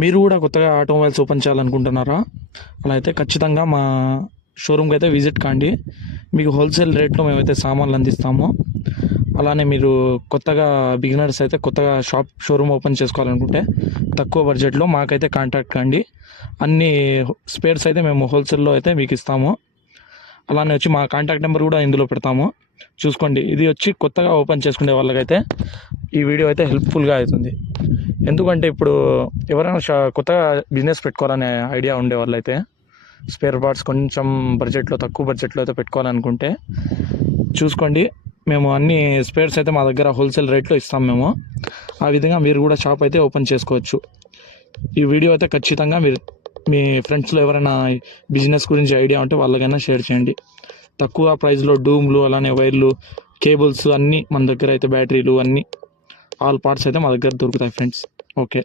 మీరు కూడా కొత్తగా ఆటోమొబైల్స్ ఓపెన్ చేయాలనుకుంటున్నారా? అలా అయితే ఖచ్చితంగా మా షోరూమ్కి అయితే విజిట్ కాండి. మీకు హోల్సేల్ రేట్లో మేమైతే సామాన్లు అందిస్తాము. అలానే మీరు కొత్తగా బిగినర్స్ అయితే కొత్తగా షోరూమ్ ఓపెన్ చేసుకోవాలనుకుంటే తక్కువ బడ్జెట్లో మాకైతే కాంటాక్ట్ కాండి. అన్ని స్పేర్స్ అయితే మేము హోల్సేల్లో అయితే మీకు ఇస్తాము. అలానే వచ్చి మా కాంటాక్ట్ నెంబర్ కూడా ఇందులో పెడతాము, చూసుకోండి. ఇది వచ్చి కొత్తగా ఓపెన్ చేసుకునే వాళ్ళకైతే ఈ వీడియో అయితే హెల్ప్ఫుల్గా అవుతుంది. ఎందుకంటే ఇప్పుడు ఎవరైనా కొత్తగా బిజినెస్ పెట్టుకోవాలనే ఐడియా ఉండే వాళ్ళైతే స్పేర్ పార్ట్స్ కొంచెం బడ్జెట్లో తక్కువ బడ్జెట్లో అయితే పెట్టుకోవాలనుకుంటే చూసుకోండి. మేము అన్ని స్పేర్స్ అయితే మా దగ్గర హోల్సేల్ రేట్లో ఇస్తాం మేము. ఆ విధంగా మీరు కూడా షాప్ అయితే ఓపెన్ చేసుకోవచ్చు. ఈ వీడియో అయితే ఖచ్చితంగా మీరు మీ ఫ్రెండ్స్లో ఎవరైనా బిజినెస్ గురించి ఐడియా ఉంటే వాళ్ళకైనా షేర్ చేయండి. తక్కువ ప్రైస్లో డూమ్లు అలానే వైర్లు కేబుల్స్ అన్నీ మన దగ్గర అయితే బ్యాటరీలు అన్నీ ఆల్ పార్ట్స్ అయితే మా దగ్గర దొరుకుతాయి ఫ్రెండ్స్. ఓకే.